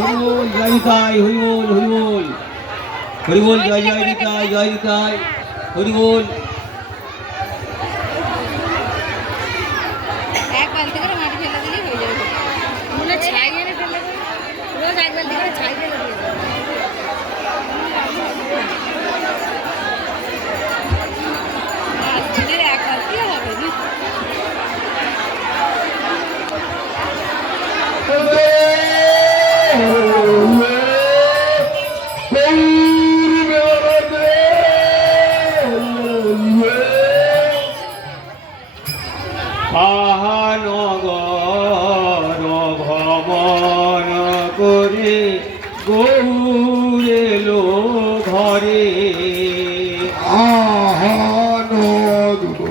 হরিবোল জয় নিতাই হরিবোল হরিবোল হরিবোল জয় জয় নিতাই হরিবোল। এক বালতি করে মাটি ফেলে দিলেই হয়ে যাবে। মনে ছাই এনে ফেলে দেবে, রোজ এক বালতি করে ছাই ফেলে দিয়ে দেবে। দিনের এক বালতি হবে না। নগর ভ্রমণ করে গৌর এলো ঘরে। নগর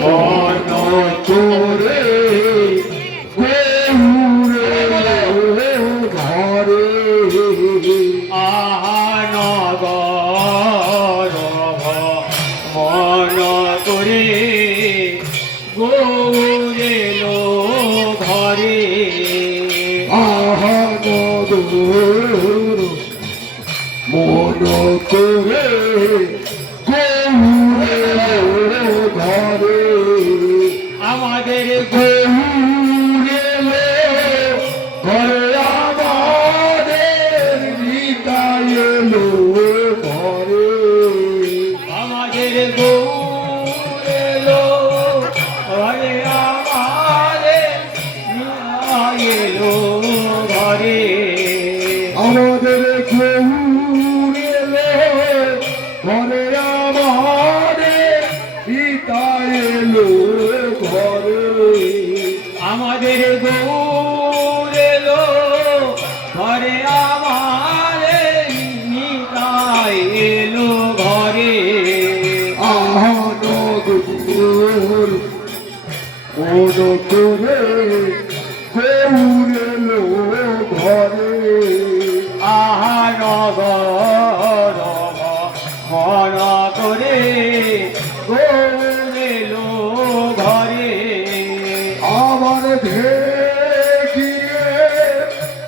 ভ্রমণ করে গৌর এলো ঘরে। নগর ভ্রমণ করে গৌর এলো ঘরে। মন করে গৌর এলো ঘরে। আমাদের গৌর এলো ঘরে, আমাদের নিতাই এলো ঘরে। আমাদের গৌর এলো ঘরে, আমাদের নিতাই এলো ঘরে। আমাদের গৌর এলো ঘরে, আমাদের নিতাই এলো ঘরে। আমাদের গৌর এলো ঘরে, আমাদের নিতাই এলো ঘরে। গৌর মন করে গৌর এলো ঘরে। নগর মন করে গৌর এলো ঘরে। আমার দেখিয়ে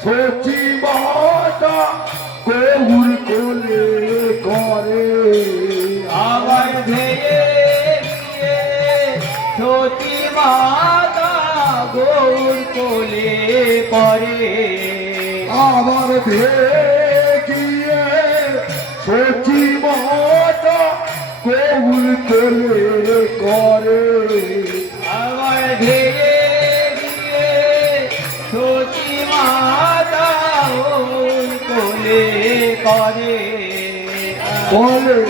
সচি মাতা গৌর কোলে করে। আবার ধেয়ে দিয়ে সতী মাতা গৌর কোলে পরে। আমার দেখিয়ে সচি মাতা গৌর কোলে করে। আবার ধেয়ে দিয়ে সতী মাতা গৌর কোলে করে। বলে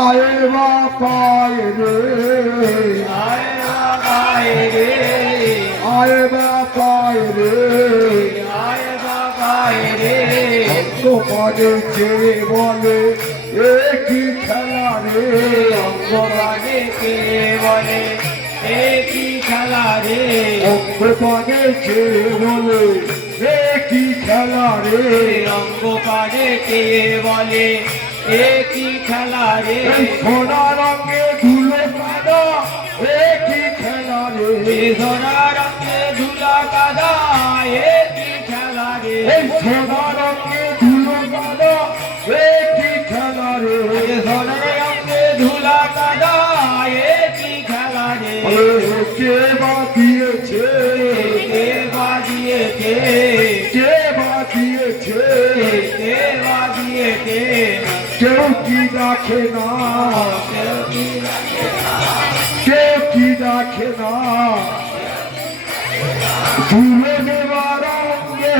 আয়ে বাপায় রে, আয় বাবায় রে, আয়ে বাপায় রে। আয় বাবায় রে। অঙ্গপানে চেয়ে বলে একই খেলা রে। অঙ্গপানে কে বলে একই খেলা রে। অঙ্গপানে চেয়ে বলে একই খেলা রে। অঙ্গপানে কে বলে একই খেলা রে। সোনা রঙে ধুলো কাদা একই খেলা রে। সোনা রঙে ধুলা কাদা একই খেলা রে। সোনা রঙে ধুলো কাদা একই খেলা রে। সোনা রঙে ধুলা কাদা একই খেলা রে। কে বাঁধিয়েছে, কে বাজিয়েছে, কে বাঁধিয়েছে, কে বাজিয়েছে। কেউ কি ডাকে না, কেউ কি রাখে না, কেউ কি ডাকে না। ধুলো দেবার অঙ্গে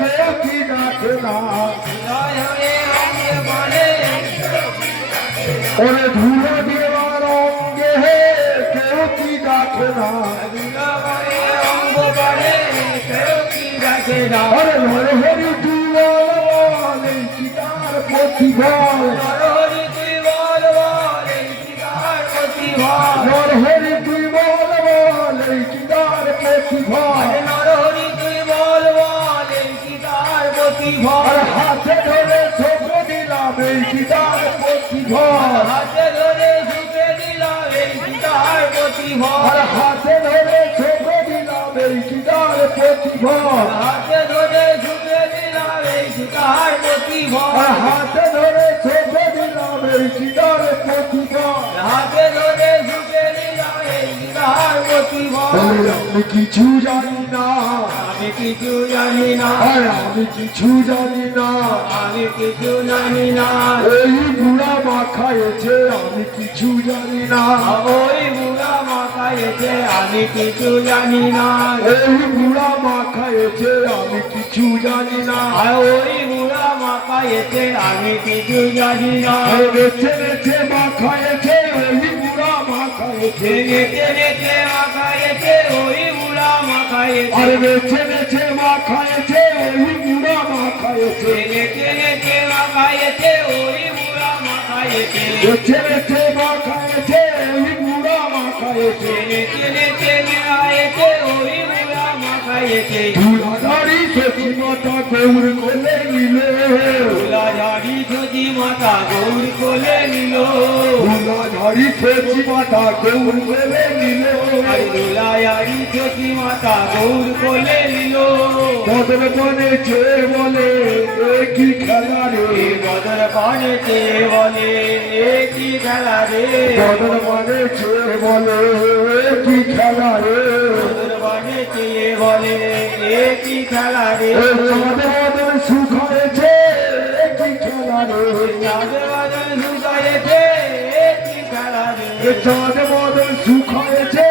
কেউ কি ডাকে না। নয়নে রঙে বলে ওরে ধুলো দেবার অঙ্গে কেউ কি ডাকে না। দুলাভাইয়ে অঙ্গ বলে কেউ কি রাখে না। ওরে হরে হরি দুলাল কি তার প্রতিভা। নরহরি তুই বল বল এই কি তার প্রতিভা। নরহরি তুই বল বল কি তার প্রতিভা। নরহরি তুই বল বল এই কি তার প্রতিভা। হাতে ধরে ছোট দিলাম এই কি তার প্রতিভা। হাতে ধরে ঝুঁকে দিলাম এই কি তার প্রতিভা। হাতে ধরে ছোট দিলাম এই কি ভর হাতে ধরে ছুটে দিলাম এই সীতার প্রতি ভর হাতে ধরে ছোটে দিলাম এই সীতার প্রতি ভর হাতে ধরে ছুটে দিলাম এই সীতার প্রতি ভর আমি কিছু জানি না আমি কিছু জানি না আমি কিছু জানি না আমি কিছু জানি না এই বুড়া মা খাইছে আমি কিছু জানি না ওই বুড়া মা খাইছে আমি কিছু জানি না এই বুড়া মা খাইছে আমি কিছু জানি না ওই বুড়া মা খাইছে আমি কিছু জানি না নেচে নেচে মা খাইছে ওই বুড়া মা খাইছে নেচে নেচে মা খাইছে ওই বুড়া মা খাইছে আরে নেচে নেচে মা খাইছে ওই বুড়া মা খাইছে নেচে নেচে মা খাইছে ওই বুড়া মা খাইছে নেচে নেচে মা খাইছে ওই বুড়া মা খাইছে নেচে নেচে খাইছে ওই বুড়া মা খাইছে ধুলাধারি সখী মাতা গৌর কোলে নিলে ধুলাঝাড়ি সজি মাতা গৌর কোলে নিল ধুলাধারি সখী মাতা গৌর কোলে নিলে ধুলাঝাড়ি সজি মাতা গৌর কোলে নিল বদল বনেছে বলে কি খেলা রে বদর পানেছে বলে কি খেলা রে বদল বনেছে বলে কি খেলা রে বদর পানেছে বলে কি খেলা রে চাঁদ বদল সুখ হয়েছে কি খেলা রে চাঁদ বদর সুখায়েছে কি খেলা রে চাঁদ বদল সুখ হয়েছে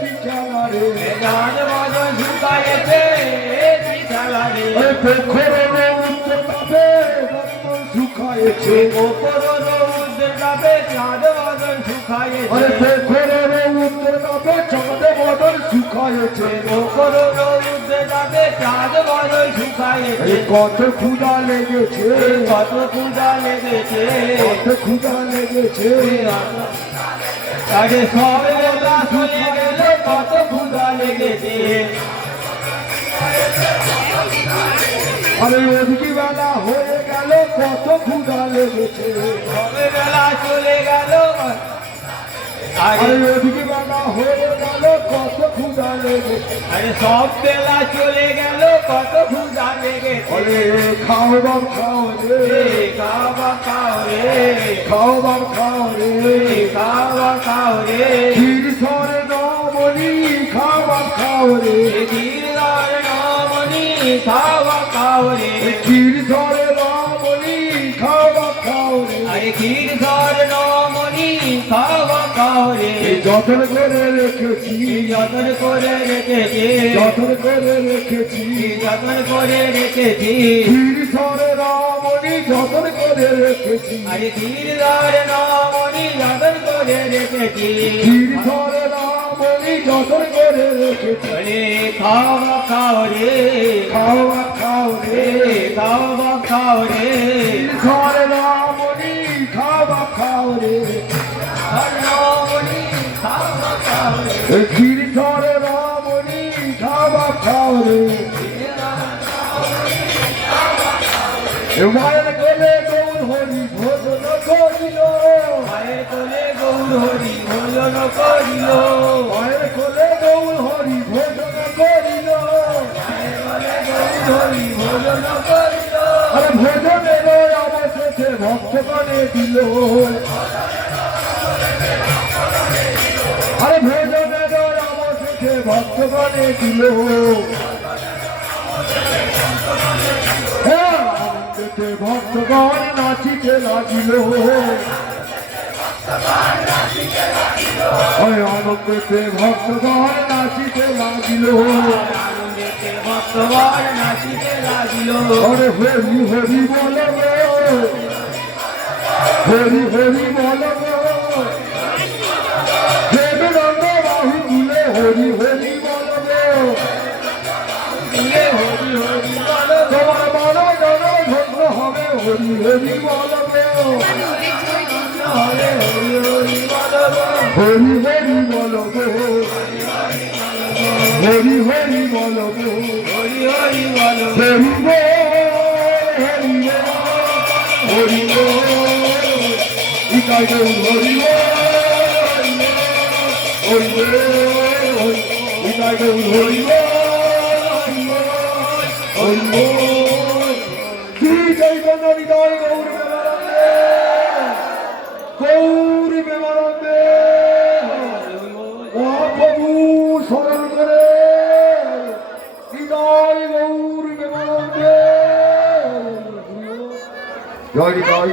কি খেলা রে চাঁদ বদর সুখায়েছে কি খেলা রে পোখরে উত্তর পাবে সুখ হয়েছে ওপর রৌদ্র যাবে চাঁদ বদর সুখায়েছে পোখরে উত্তর পাবে চাঁদ বদল সুখ হয়েছে ওপর রৌদ্র যাবে চাঁদ বদর সুখায়েছে কত ক্ষুধা লেগেছে কত পূজা লেগেছে কত ক্ষুধা লেগেছে আরে সব বেলা চলে গেল কত ক্ষুধা লেগেছে আরে ওদিকে বেলা হয়ে গেল কত ক্ষুধা লেগেছে সব বেলা চলে গেল আরে আরে ওদিকে বেলা হয়ে গেল কত ক্ষুধা লেগেছে আরে সব বেলা চলে গেল কত ক্ষুধা লেগেছে আরে খাও বাপ খাও রে খাওয়া খাও রে খাও বাপ খাও রে খাওয়া খাও রে ক্ষীর সরে নমনি খাও বাপ খাও রে ধীরার নামনি খাওয়া খাও রে ক্ষীর সরে নমনি খাও বাপ খাও রে আরে ক্ষীর ধর নামনি খাওয়া খাও রে যতন করে রেখেছি যতন করে রেখেছি যতন করে রেখেছি যতন করে রেখেছি ক্ষীর সরে রমণী যতন করে রেখেছি আরে ধীরধার নামনি যতন করে রেখেছি ক্ষীর সরে রমণী যতন করে রেখেছি আরে খাওয়া খাও রে খাওয়া খাও রে খাওয়া খাও রে ক্ষীর সরে রমণী খাওয়া খাও রে নামনি খাওয়া খাও রে ক্ষীর সরে রমণী খাওয়া খাও রে মায়ের গলে গৌর হরি ভোজন করিল মায়ের কোলে গৌর হরি ভোজন করিল মায়ের কোলে গৌর হরি ভোজন করিল মায়ের কোলে গৌর হরি ভোজন করিল আরে ভোজনের অবশেষে ভক্তগণে দিল আরে ভোজনের অবশেষে ভক্তগণে দিল আনন্দেতে ভক্তগণ নাচিতে লাগিল আনন্দেতে ভক্তগণ নাচিতে লাগিল আনন্দেতে ভক্তগণ নাচিতে লাগিল আরে হরি হরি বল হরি হরি বল দেবনন্দ বাহু তুলে হরি হরি বল তুলে হরি হরি বল তোমার মন জন ধন্য হবে হরি হরি বল হরে হরি হরি বল হরি হরি বল হরি হরি বল হরি হরি বল হরি হরি হরি ইকাই গৌর হরি হরি ইকাই গৌর হরি হরি বল শ্রী চৈতন্য হৃদয় গৌর প্রেমানন্দে গৌর প্রেমানন্দে মহাপ্রভু স্মরণ করে হৃদয় গৌর প্রেমানন্দে জয় হৃদয়